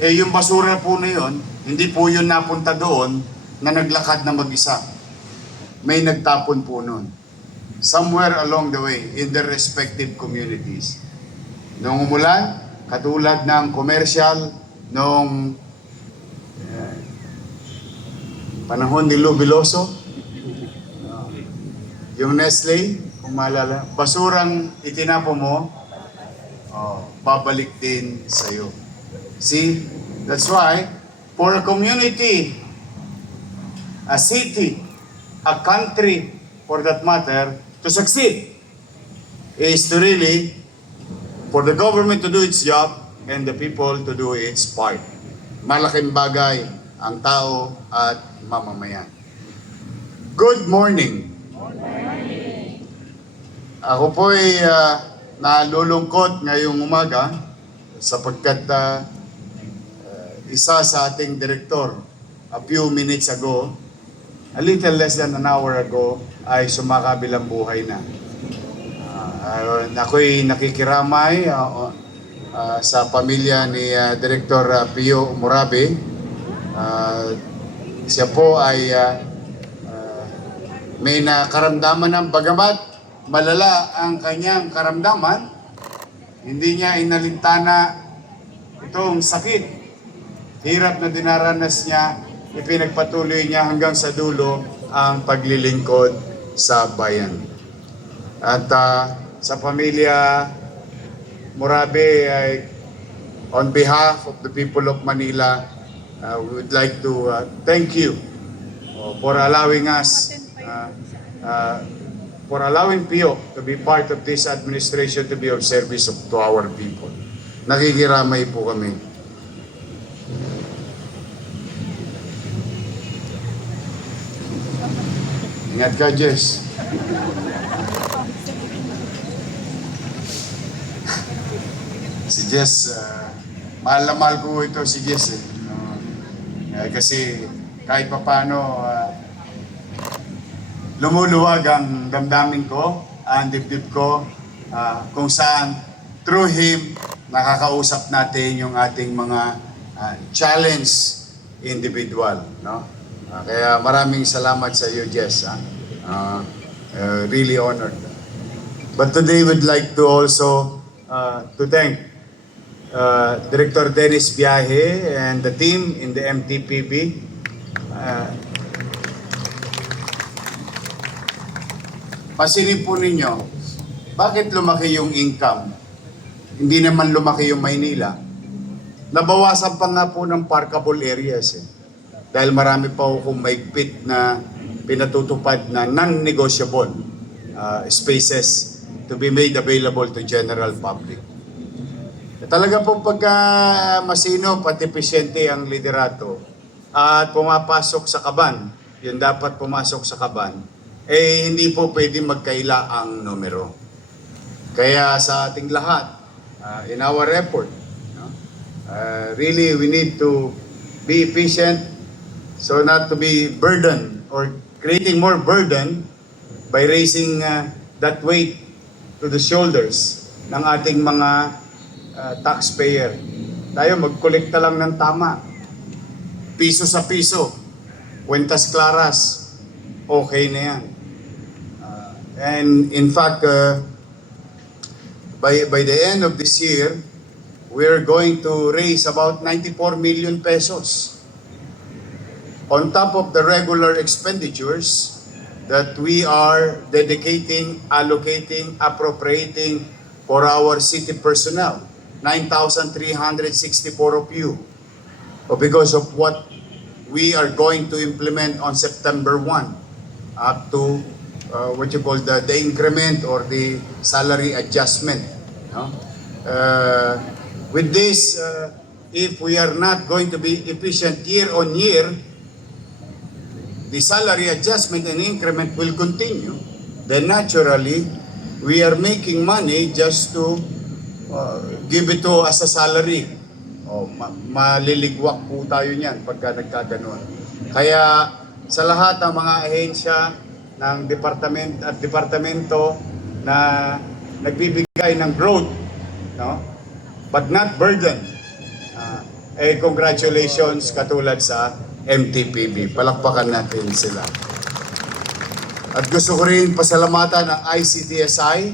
Eh yung basura po na yun, hindi po yun napunta doon na naglakad na mag-isa. May nagtapon po noon. Somewhere along the way, in their respective communities. Nung umulan, katulad ng commercial, nung panahon ni Lou Veloso, yung Nestle, kung maalala, basurang itinapo mo, babalik din sa'yo. See, that's why, for a community, a city, a country, for that matter, to succeed, is to really, for the government to do its job, and the people to do its part. Malaking bagay ang tao at mamamayan. Good morning. Ako po ay nalulungkot ngayong umaga sapagkat isa sa ating direktor a few minutes ago, a little less than an hour ago, ay sumakabilang buhay na. Ako'y nakikiramay sa pamilya ni Director Pio Morabe. Siya po ay may nakaramdaman ng bagamat malala ang kanyang karamdaman, hindi niya inalintana itong sakit. Hirap na dinaranas niya, ipinagpatuloy niya hanggang sa dulo ang paglilingkod sa bayan. At sa pamilya Morabe, on behalf of the people of Manila, we would like to thank you for allowing us for allowing Pio to be part of this administration, to be of service to our people. Nakikiramay po kami. Ingat ka, Jess. Si Jess, mahal na mahal ko ito si Jess eh. Kasi kahit papano, lumuluwag ang damdamin ko, ang dibdib ko, kung saan through him nakakausap natin yung ating mga challenge individual. No? Kaya maraming salamat sa iyo, Jess. Really honored. But today we'd like to also to thank Director Dennis Biahe and the team in the MTPB. Pansinin po ninyo, bakit lumaki yung income? Hindi naman lumaki yung Maynila. Nabawasan pa nga po ng parkable areas eh. Dahil marami pa akong maigpit na pinatutupad na non-negotiable spaces to be made available to general public. Talaga po pagka masino pati epesyente ang liderato at pumapasok sa kaban, yun dapat pumasok sa kaban, eh hindi po pwede magkaila ang numero. Kaya sa ating lahat, in our effort, really we need to be efficient so not to be burdened or creating more burden by raising that weight to the shoulders ng ating mga taxpayer. Tayo magkolekta lang ng tama. Piso sa piso. Kwentas claras. Okay na yan. And in fact, by the end of this year, we're going to raise about 94 million pesos. On top of the regular expenditures that we are dedicating, allocating, appropriating for our city personnel, 9,364 of you, because of what we are going to implement on September 1 up to what you call the increment or the salary adjustment. No? With this, if we are not going to be efficient year on year, the salary adjustment and increment will continue. Then naturally, we are making money just to give it to as a salary. Maliligwak po tayo niyan pagka nagkaganon. Kaya sa lahat ng mga ahensya ng departamento na nagbibigay ng growth, no? But not burden. congratulations katulad sa MTPB. Palakpakan natin sila. At gusto ko rin pasalamatan ang ICTSI,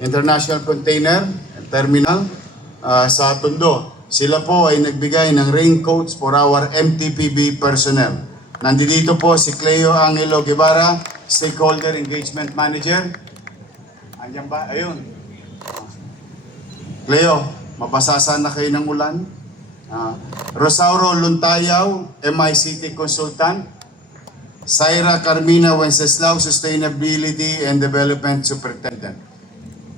International Container Terminal, sa Tondo. Sila po ay nagbigay ng raincoats for our MTPB personnel. Nandito po si Cleo Angelo Guevara, Stakeholder Engagement Manager. Andiyan ba? Ayun. Cleo, mabasa sana kayo ng ulan. Rosauro Luntayaw, MICT Consultant. Syra Carmina Wenceslao, Sustainability and Development Superintendent.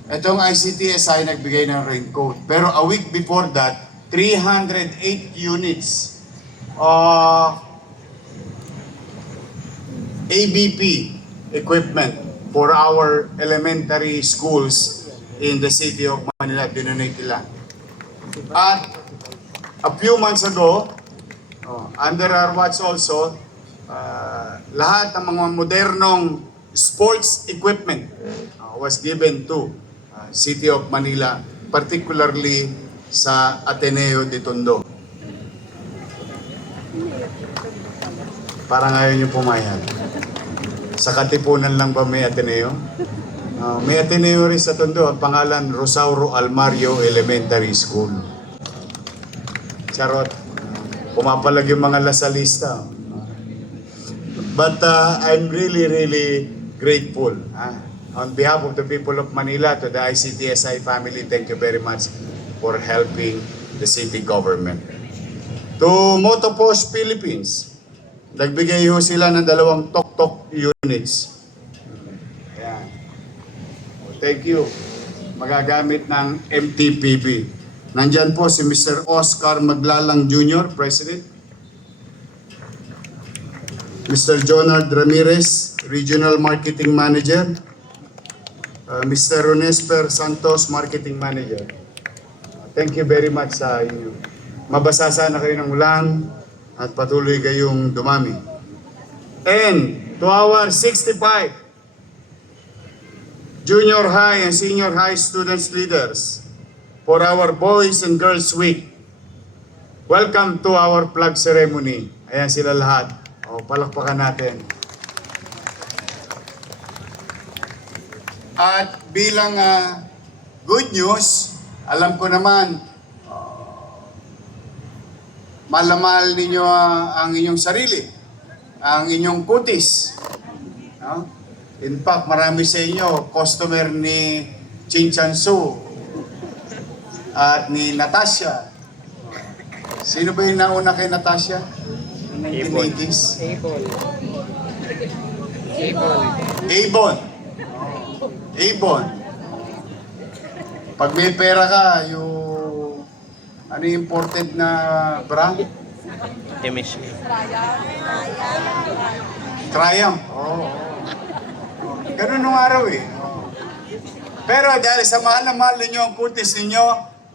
Itong ICTSI nagbigay ng raincoat. Pero a week before that, 308 units of ABP equipment for our elementary schools in the city of Manila, dinonate nila. At a few months ago, under our watch also, lahat ng mga modernong sports equipment was given to City of Manila, particularly sa Ateneo de Tondo. Parang ayaw niyo pumayag. Sa Katipunan lang ba may Ateneo? May Ateneo rin sa Tondo. Ang pangalan, Rosauro Almario Elementary School. Charot. Pumapalag yung mga lasalista. But I'm really grateful. On behalf of the people of Manila, to the ICTSI family, thank you very much for helping the city government. To Motopost Philippines, nagbigay ho sila ng 2 tok-tok units. Ayan. Thank you. Magagamit ng MTPB. Nandyan po si Mr. Oscar Maglalang Jr., President. Mr. Jonard Ramirez, Regional Marketing Manager. Mr. Ronesper Santos, Marketing Manager. Thank you very much sa inyo. Mabasa sana kayo ng ulan at patuloy kayong dumami. And to our 65 junior high and senior high students leaders for our Boys and Girls Week, welcome to our flag ceremony. Ayan sila lahat. Palakpakan natin. At bilang good news, alam ko naman, mahal ninyo ang inyong sarili, ang inyong kutis. In fact, marami sa inyo, customer ni Chin Chan Su at ni Natasha. Sino ba yung nauna kay Natasha? 1980s? Avon. Pag may pera ka, yung ano yung imported na brand? Triumph. Ganun nung araw eh. Pero dahil sa mahal na mahal ninyo ang kutis ninyo,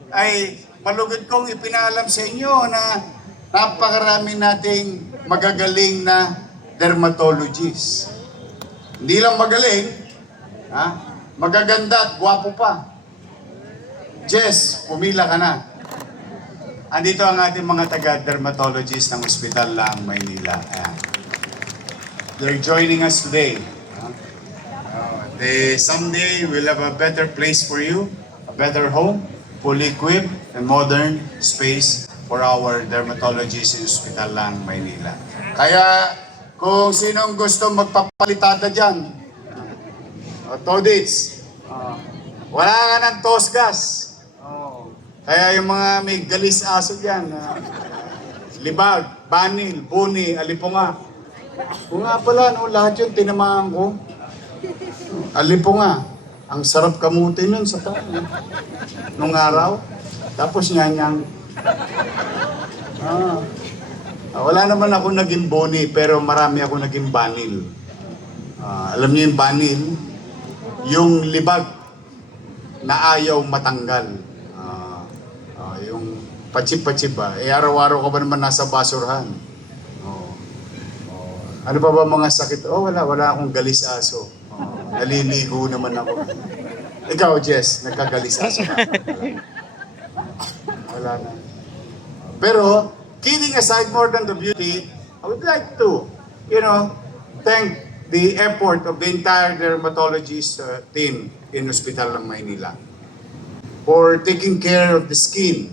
ay malugod kong ipinaalam sa inyo na napakarami nating magagaling na dermatologists. Hindi lang magaling, magaganda at gwapo pa. Jess, pumila ka na. Andito ang ating mga taga-dermatologist ng Ospital Lang, Maynila. They're joining us today. Someday we'll have a better place for you, a better home, fully equipped and modern space for our dermatologists in Ospital Lang, Maynila. Kaya kung sinong gusto magpapalitada dyan, Todits, wala ka ng tosgas. Kaya yung mga may galis aso dyan, libag, banil, buni, alipunga. Kung nga pala, lahat yun tinamaan ko. Alipunga. Ang sarap kamuti nun sa nung araw. Tapos nyanyang. Wala naman ako naging boni, pero marami ako naging banil. Alam niyo yung banil? Yung libag na ayaw matanggal. Yung pachip-pachip ba? Araw-araw ka ba naman nasa basurhan? Ano pa ba mga sakit? Wala akong galis aso. Naliligo naman ako. Ikaw, Jess, nagkagalis aso ka? Wala na. Pero, kidding aside, more than the beauty, I would like to, thank the effort of the entire dermatologist team in Hospital ng Maynila for taking care of the skin,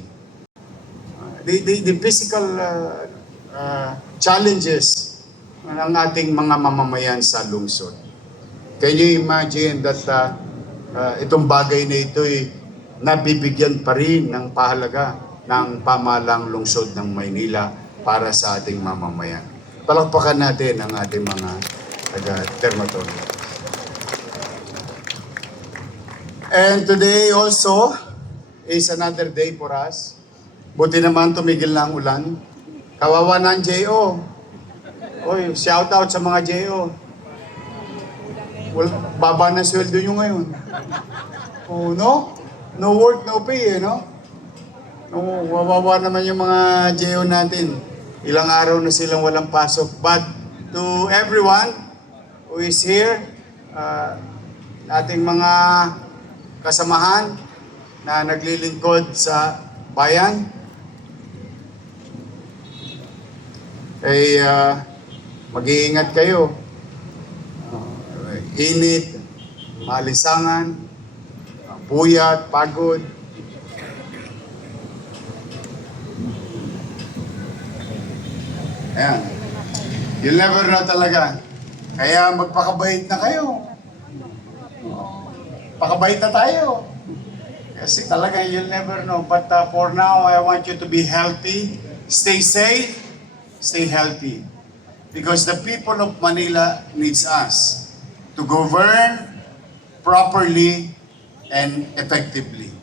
the physical challenges ng ating mga mamamayan sa lungsod. Can you imagine that itong bagay na ito ay nabibigyan pa rin ng pahalaga ng pamahalang lungsod ng Maynila para sa ating mamamayan. Palakpakan natin ang ating mga taga-dermatologist. And today also is another day for us. Buti naman tumigil na ang ulan. Kawawa na ang JO. Oy, shout out sa mga JO. Well, baba na sweldo nyo ngayon. Oh, no? No work, no pay, no? No, wawawa naman yung mga JO natin. Ilang araw na silang walang pasok. But to everyone who is here, ating mga kasamahan na naglilingkod sa bayan, ay mag-iingat kayo. Init, malisangan, puyat, pagod. Ayan. You'll never know talaga. Kaya magpakabait na kayo. Pakabait na tayo. Kasi talaga you'll never know. But for now, I want you to be healthy. Stay safe. Stay healthy. Because the people of Manila needs us to govern properly and effectively.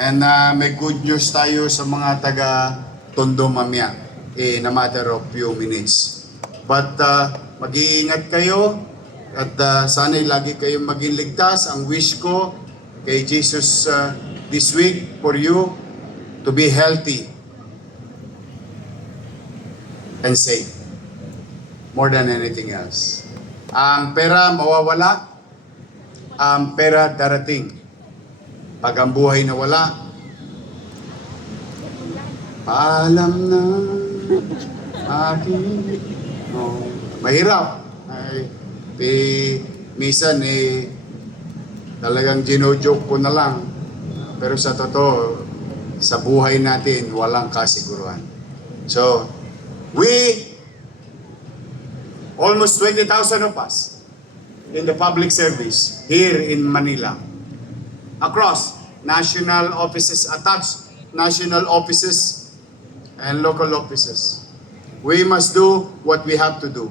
And may good news tayo sa mga taga Tondo Mamia in a matter of few minutes. But mag-iingat kayo at sana'y lagi kayong maging ligtas. Ang wish ko kay Jesus this week for you to be healthy and safe more than anything else. Ang pera mawawala, ang pera darating. Pag ang buhay nawala, paalam na aking mahirap. Minsan talagang gino-joke ko na lang. Pero sa totoo, sa buhay natin, walang kasiguruhan. So, we, almost 20,000 of us in the public service here in Manila, across national offices, attached national offices and local offices. We must do what we have to do.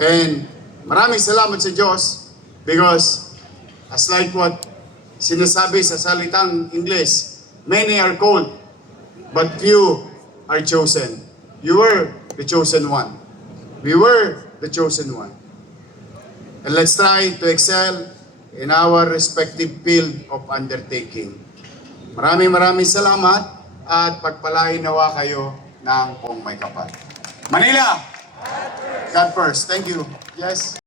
And maraming salamat sa Diyos because as like what sinasabi sa salitang English, many are called, but few are chosen. You were the chosen one. We were the chosen one. And let's try to excel in our respective field of undertaking. Maraming salamat at pagpalain nawa kayo ng kung may kapal. Manila! God first. Thank you. Yes.